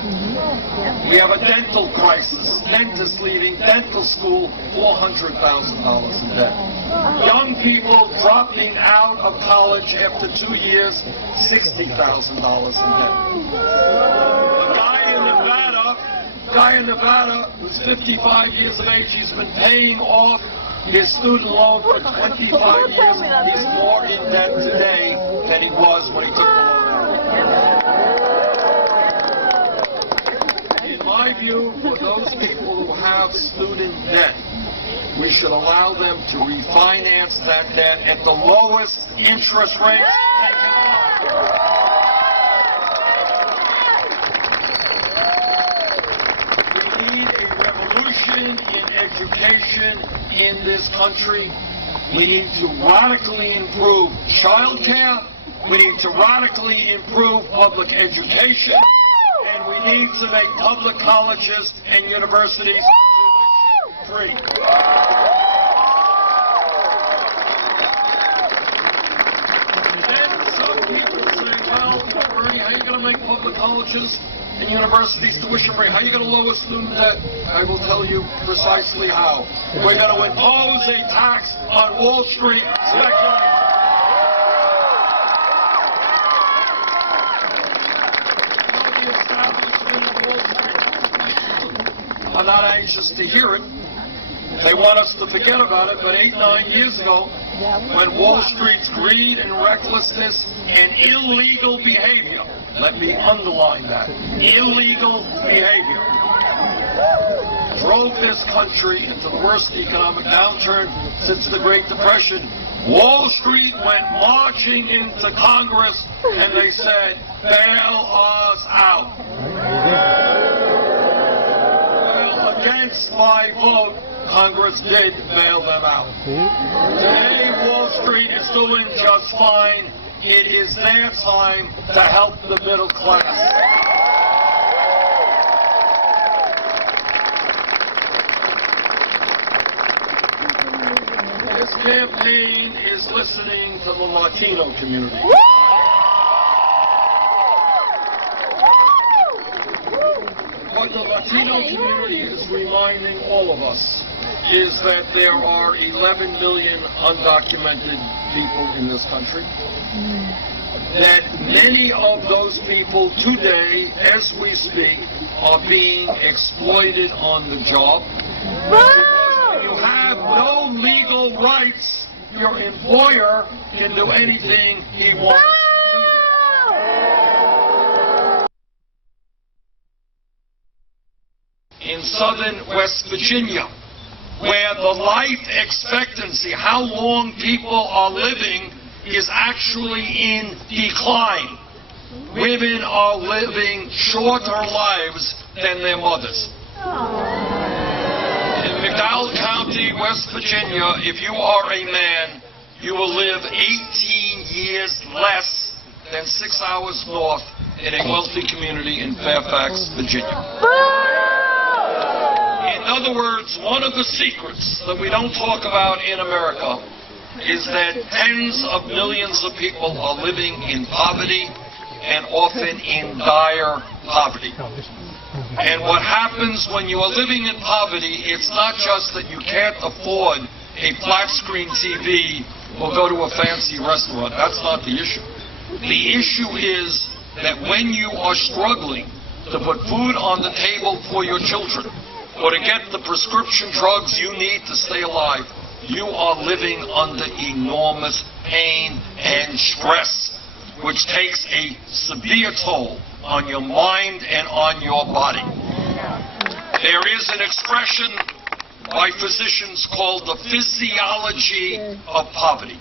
We have a dental crisis. Dentists leaving dental school $400,000 in debt. Young people dropping out of college after 2 years, $60,000 in debt. A guy in Nevada who's 55 years of age, he's been paying off his student loan for 25 years. He's more in debt today than he was when he took the loan. In my view, for those people who have student debt, we should allow them to refinance that debt at the lowest interest rates they can find. We need a revolution in education in this country. We need to radically improve child care. We need to radically improve public education. And we need to make public colleges and universities free. Then some people say, well, Bernie, how are you going to make public colleges and universities tuition free? How are you going to lower student debt? I will tell you precisely how. We're going to impose a tax on Wall Street speculators. The establishment of Wall Street. I'm not anxious to hear it. They want us to forget about it, but 8-9 years ago, when Wall Street's greed and recklessness and illegal behavior, let me underline that, illegal behavior, drove this country into the worst economic downturn since the Great Depression, Wall Street went marching into Congress and they said, bail us out. Well, against my vote, Congress did bail them out. Today, Wall Street is doing just fine. It is their time to help the middle class. This campaign is listening to the Latino community. What the Latino community is reminding all of us is that there are 11 million undocumented people in this country. That many of those people today, as we speak, are being exploited on the job. Because when you have no legal rights, your employer can do anything he wants to. In southern West Virginia, where the life expectancy, how long people are living, is actually in decline. Women are living shorter lives than their mothers. In McDowell County, West Virginia, if you are a man, you will live 18 years less than 6 hours north in a wealthy community in Fairfax, Virginia. In other words, one of the secrets that we don't talk about in America is that tens of millions of people are living in poverty and often in dire poverty. And what happens when you are living in poverty, it's not just that you can't afford a flat screen TV or go to a fancy restaurant. That's not the issue. The issue is that when you are struggling to put food on the table for your children, or to get the prescription drugs you need to stay alive, you are living under enormous pain and stress, which takes a severe toll on your mind and on your body. There is an expression by physicians called the physiology of poverty.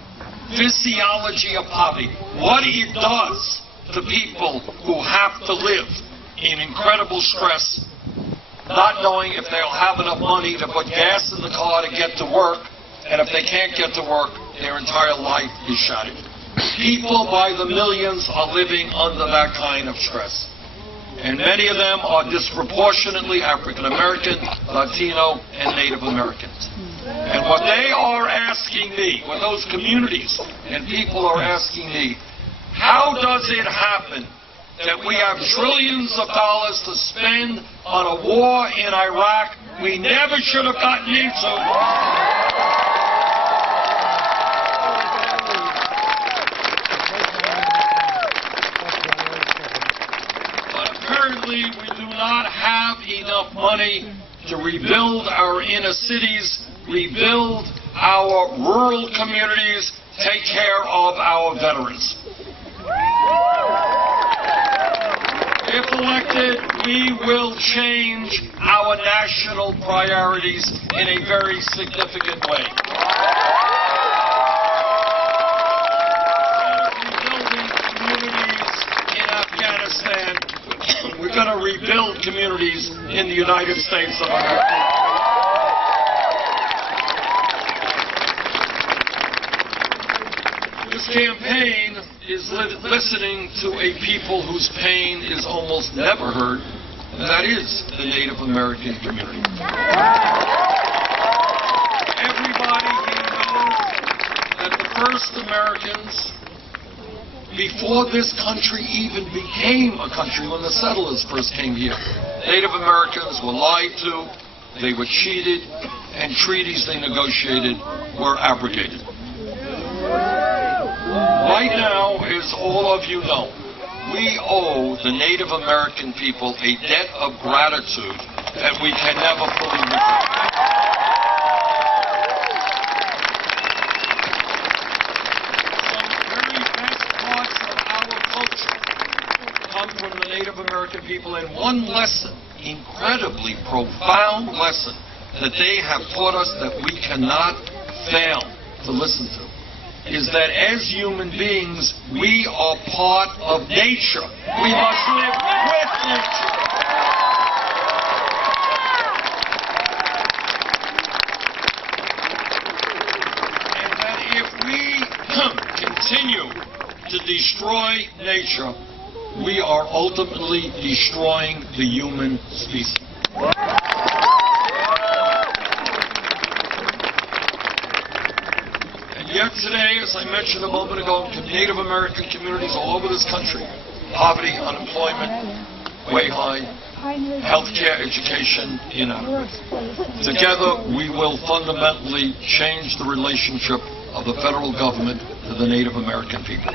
Physiology of poverty. What it does to people who have to live in incredible stress, not knowing if they'll have enough money to put gas in the car to get to work, and if they can't get to work, their entire life is shattered. People by the millions are living under that kind of stress. And many of them are disproportionately African American, Latino, and Native Americans. And what they are asking me, what those communities and people are asking me, how does it happen that we have trillions of dollars to spend on a war in Iraq we never should have gotten into? But apparently we do not have enough money to rebuild our inner cities, rebuild our rural communities, take care of our veterans. If elected, we will change our national priorities in a very significant way. Rebuilding communities in Afghanistan, we're going to rebuild communities in the United States of America. This campaign is listening to a people whose pain is almost never heard, and that is the Native American community. Everybody here knows that the first Americans, before this country even became a country, when the settlers first came here, Native Americans were lied to, they were cheated, and treaties they negotiated were abrogated. Right now, as all of you know, we owe the Native American people a debt of gratitude that we can never fully repay. Some very best parts of our culture come from the Native American people, and one lesson, incredibly profound lesson, that they have taught us that we cannot fail to listen to, is that as human beings, we are part of nature. We must live with nature. And that if we continue to destroy nature, we are ultimately destroying the human species. Yet today, as I mentioned a moment ago, Native American communities all over this country, poverty, unemployment, way high, healthcare, education, inadequate. Together, we will fundamentally change the relationship of the federal government to the Native American people.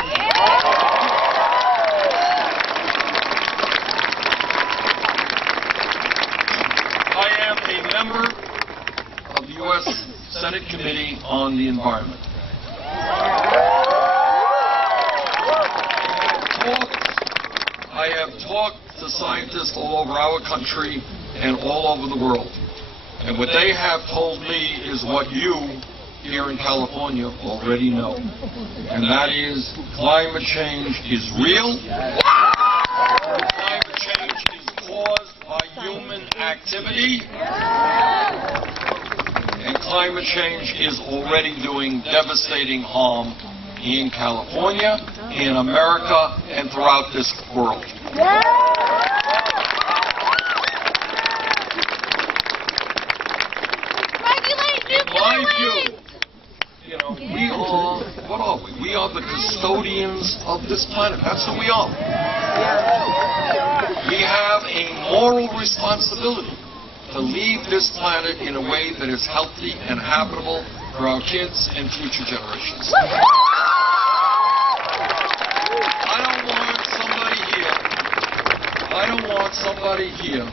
I am a member of the U.S. Senate Committee on the Environment. I have talked to scientists all over our country and all over the world. And what they have told me is what you here in California already know. And that is climate change is real. Climate change is caused by human activity. And climate change is already doing devastating harm in California, in America, and throughout this world. In my view, we are, what are we? We are the custodians of this planet. That's who we are. We have a moral responsibility to leave this planet in a way that is healthy and habitable for our kids and future generations. I don't want somebody here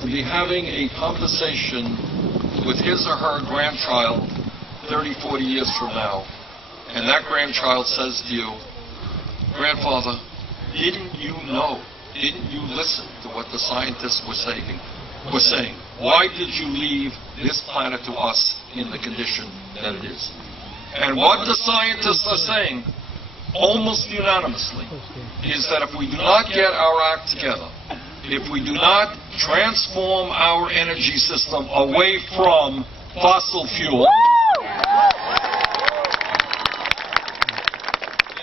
to be having a conversation with his or her grandchild 30, 40 years from now, and that grandchild says to you, "Grandfather, didn't you know? Didn't you listen to what the scientists were saying? Why did you leave this planet to us in the condition that it is?" And what the scientists are saying, almost unanimously, is that if we do not get our act together, if we do not transform our energy system away from fossil fuel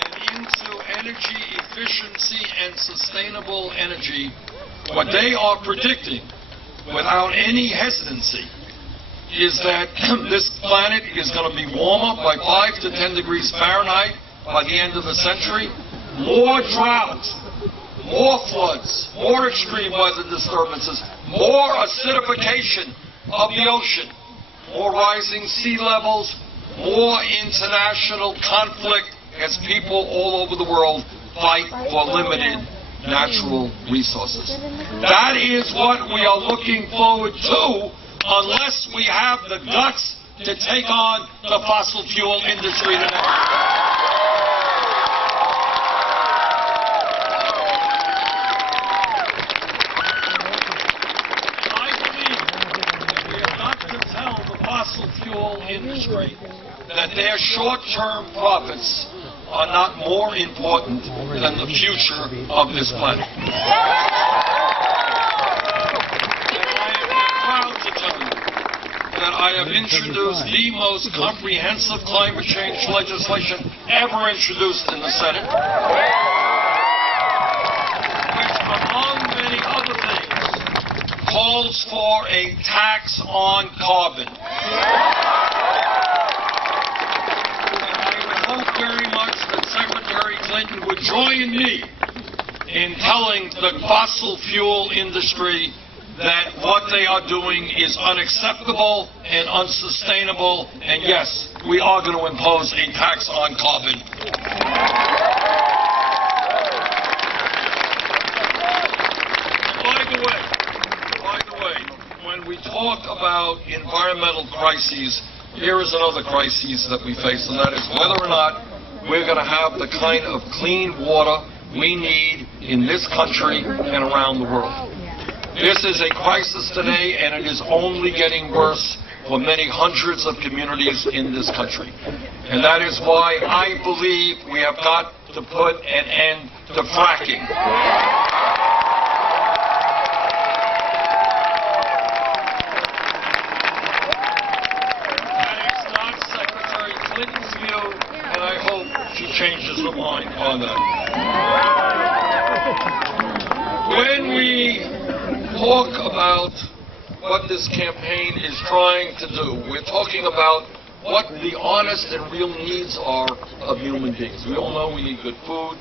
and into energy efficiency and sustainable energy, what they are predicting without any hesitancy is that this planet is going to be warmer by 5 to 10 degrees Fahrenheit by the end of the century. More droughts, more floods, more extreme weather disturbances, more acidification of the ocean, more rising sea levels, more international conflict as people all over the world fight for limited natural resources. That is what we are looking forward to, unless we have the guts to take on the fossil fuel industry today. industry that their short-term profits are not more important than the future of this planet. And I am proud to tell you that I have introduced the most comprehensive climate change legislation ever introduced in the Senate, which, among many other things, calls for a tax on carbon. Very much that Secretary Clinton would join me in telling the fossil fuel industry that what they are doing is unacceptable and unsustainable, and yes, we are going to impose a tax on carbon. By the way, when we talk about environmental crises, here is another crisis that we face, and that is whether or not we're going to have the kind of clean water we need in this country and around the world. This is a crisis today, and it is only getting worse for many hundreds of communities in this country. And that is why I believe we have got to put an end to fracking. She changes her mind on that. When we talk about what this campaign is trying to do, we're talking about what the honest and real needs are of human beings. We all know we need good food,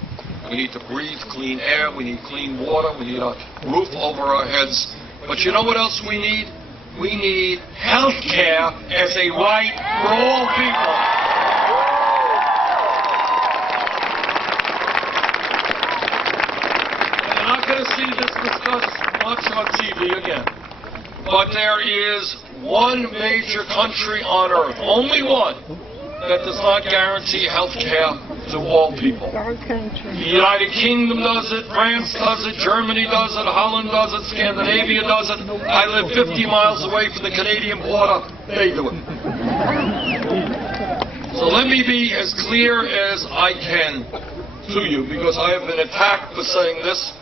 we need to breathe clean air, we need clean water, we need a roof over our heads. But you know what else we need? We need health care as a right for all people. See this discussed much on TV again, but there is one major country on earth, only one, that does not guarantee health care to all people. The United Kingdom does it, France does it, Germany does it, Holland does it, Scandinavia does it. I live 50 miles away from the Canadian border, they do it. So let me be as clear as I can to you, because I have been attacked for saying this.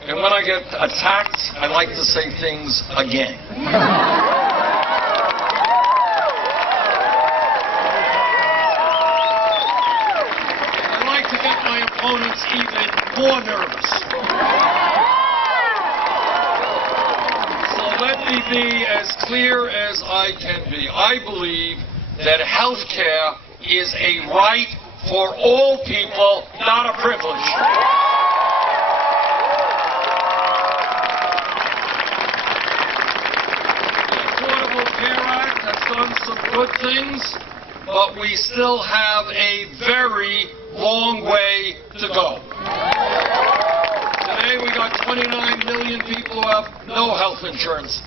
And when I get attacked, I like to say things again. I like to get my opponents even more nervous. So let me be as clear as I can be. I believe that health care is a right for all people, not a privilege. Done some good things, but we still have a very long way to go. Today we got 29 million people who have no health insurance.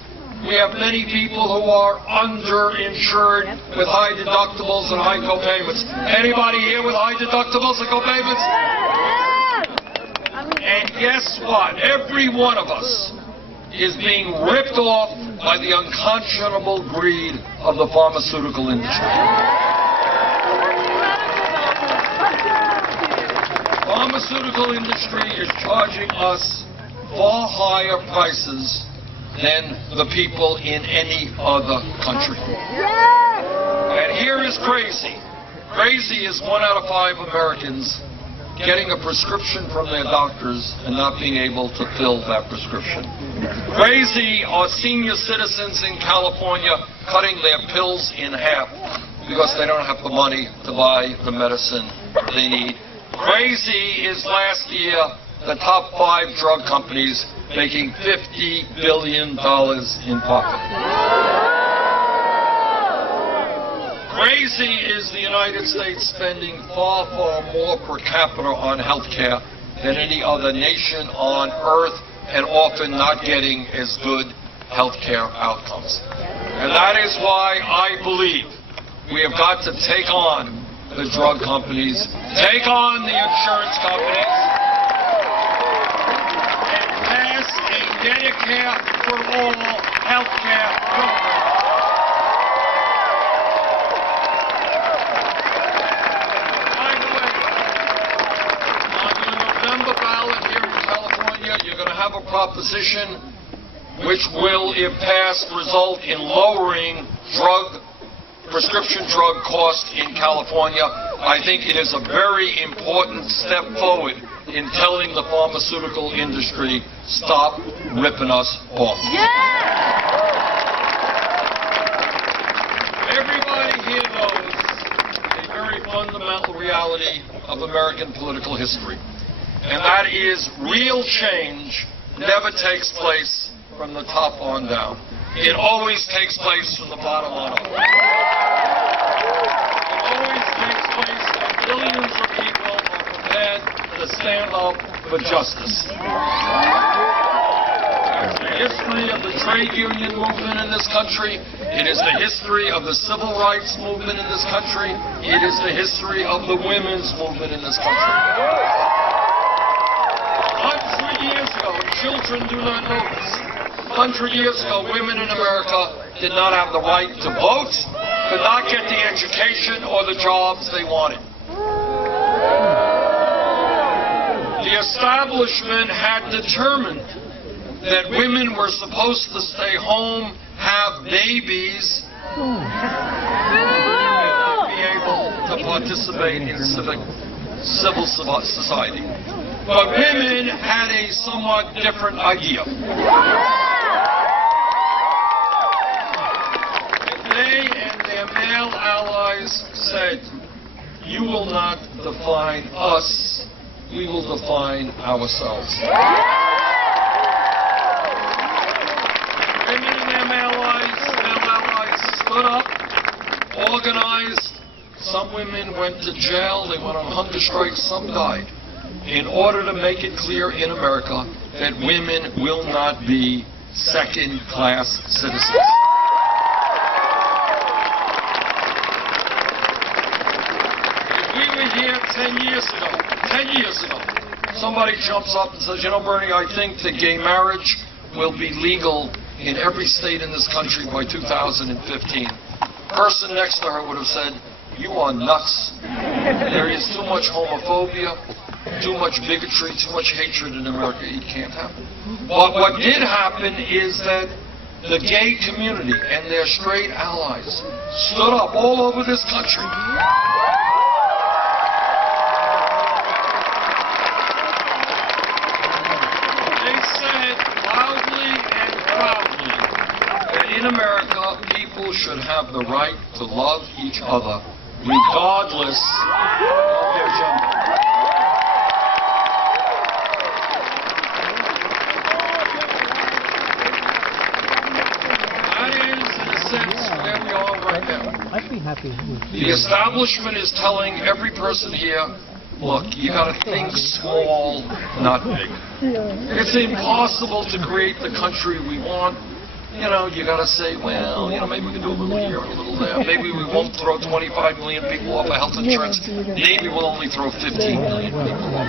We have many people who are underinsured with high deductibles and high co-payments. Anybody here with high deductibles and co-payments? And guess what? Every one of us is being ripped off by the unconscionable greed of the pharmaceutical industry. Pharmaceutical industry is charging us far higher prices than the people in any other country. And here is crazy. Crazy is 1 out of 5 Americans getting a prescription from their doctors and not being able to fill that prescription. Crazy are senior citizens in California cutting their pills in half because they don't have the money to buy the medicine they need. Crazy is last year the top 5 drug companies making $50 billion in profit. Crazy is the United States spending far, far more per capita on health care than any other nation on earth, and often not getting as good health care outcomes. And that is why I believe we have got to take on the drug companies, take on the insurance companies, and pass a Medicare for all health care program. proposition which will, if passed, result in lowering prescription drug costs in California. I think it is a very important step forward in telling the pharmaceutical industry, stop ripping us off. Everybody here knows a very fundamental reality of American political history, and that is real change never takes place from the top on down. It always takes place from the bottom on up. It always takes place when billions of people are prepared to stand up for justice. It's the history of the trade union movement in this country. It is the history of the civil rights movement in this country. It is the history of the women's movement in this country. 100 years ago, children do not know this. 100 years ago, women in America did not have the right to vote, could not get the education or the jobs they wanted. The establishment had determined that women were supposed to stay home, have babies, and not be able to participate in civil society. But women had a somewhat different idea. They and their male allies said, "You will not define us, we will define ourselves." Women and their male allies stood up, organized. Some women went to jail, they went on hunger strikes, some died, in order to make it clear in America that women will not be second-class citizens. If we were here 10 years ago, somebody jumps up and says, "You know, Bernie, I think that gay marriage will be legal in every state in this country by 2015. Person next to her would have said, "You are nuts. There is too much homophobia, too much bigotry, too much hatred in America. It can't happen." But what did happen is that the gay community and their straight allies stood up all over this country. They said loudly and proudly that in America, people should have the right to love each other regardless of their gender. That is, in a sense, where we are right now. I'd be happy with The establishment is telling every person here, look, you got to think small, not big. It's impossible to create the country we want. You know, you got to say, well, you know, maybe we can do a little here, a little there. Maybe we won't throw 25 million people off of health insurance. Maybe we'll only throw 15 million people off.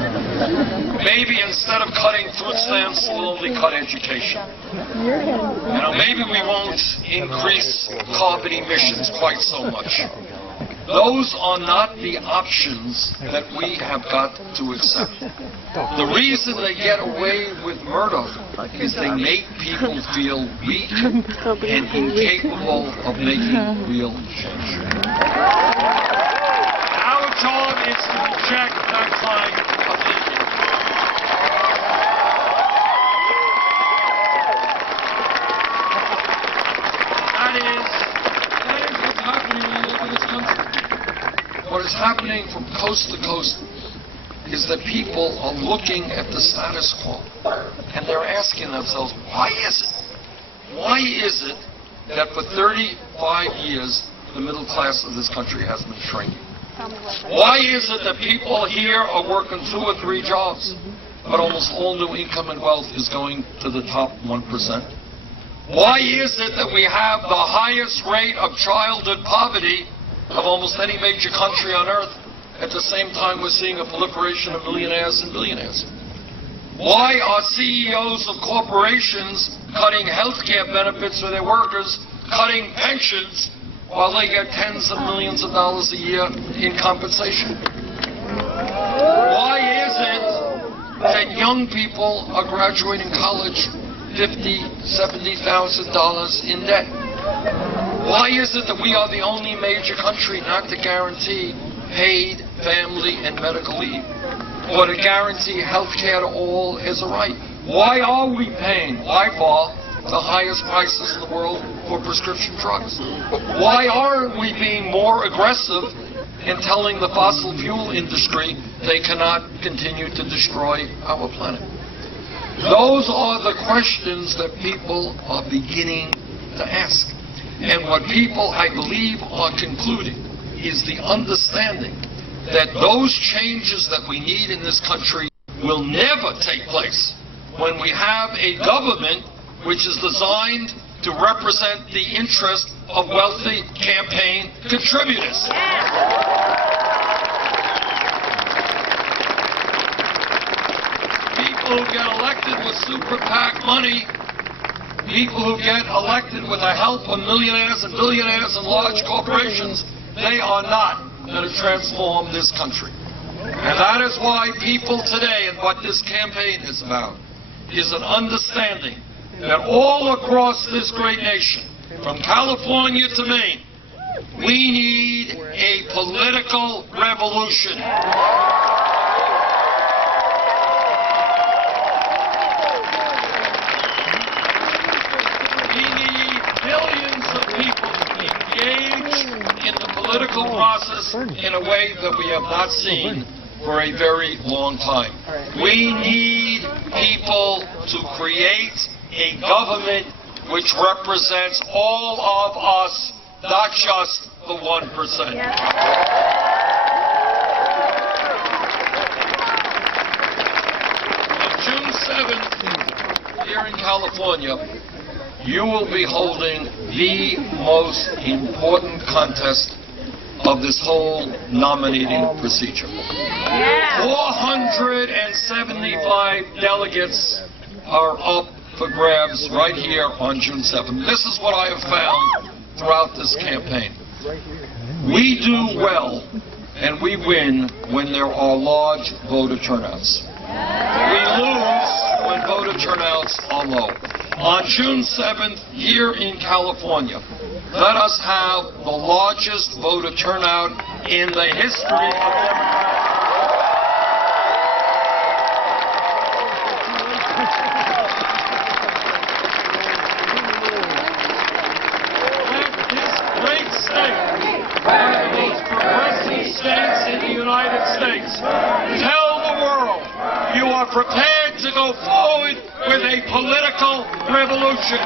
Maybe instead of cutting food stamps, we'll only cut education. You know, maybe we won't increase carbon emissions quite so much. Those are not the options that we have got to accept. The reason they get away with murder is they make people feel weak and incapable of making real change. Our job is to reject that kind of thinking. That is what's happening all over this country. What is happening from coast to coast is that people are looking at the status quo and they're asking themselves, why is it that for 35 years the middle class of this country has been shrinking? Why is it that people here are working 2 or 3 jobs, but almost all new income and wealth is going to the top 1%? Why is it that we have the highest rate of childhood poverty of almost any major country on earth? At the same time, we're seeing a proliferation of millionaires and billionaires. Why are CEOs of corporations cutting health care benefits for their workers, cutting pensions, while they get tens of millions of dollars a year in compensation? Why is it that young people are graduating college $70,000 in debt. Why is it that we are the only major country not to guarantee paid family and medical leave, or to guarantee health care to all as a right? Why are we paying, by far, the highest prices in the world for prescription drugs? Why aren't we being more aggressive in telling the fossil fuel industry they cannot continue to destroy our planet? Those are the questions that people are beginning to ask. And what people, I believe, are concluding is the understanding that those changes that we need in this country will never take place when we have a government which is designed to represent the interest of wealthy campaign contributors. People who get elected with super PAC money, people who get elected with the help of millionaires and billionaires and large corporations, they are not going to transform this country. And that is why people today, and what this campaign is about, is an understanding that all across this great nation, from California to Maine, we need a political revolution. We need billions of people engaged in the political process in a way that we have not seen for a very long time. We need people to create a government which represents all of us, not just the 1%. On June 7th, here in California, you will be holding the most important contest of this whole nominating procedure. 475 delegates are up for grabs right here on June 7th. This is what I have found throughout this campaign. We do well and we win when there are large voter turnouts. We lose when voter turnouts are low. On June 7th, here in California, let us have the largest voter turnout in the history of democracy. States in the United States. Tell the world you are prepared to go forward with a political revolution.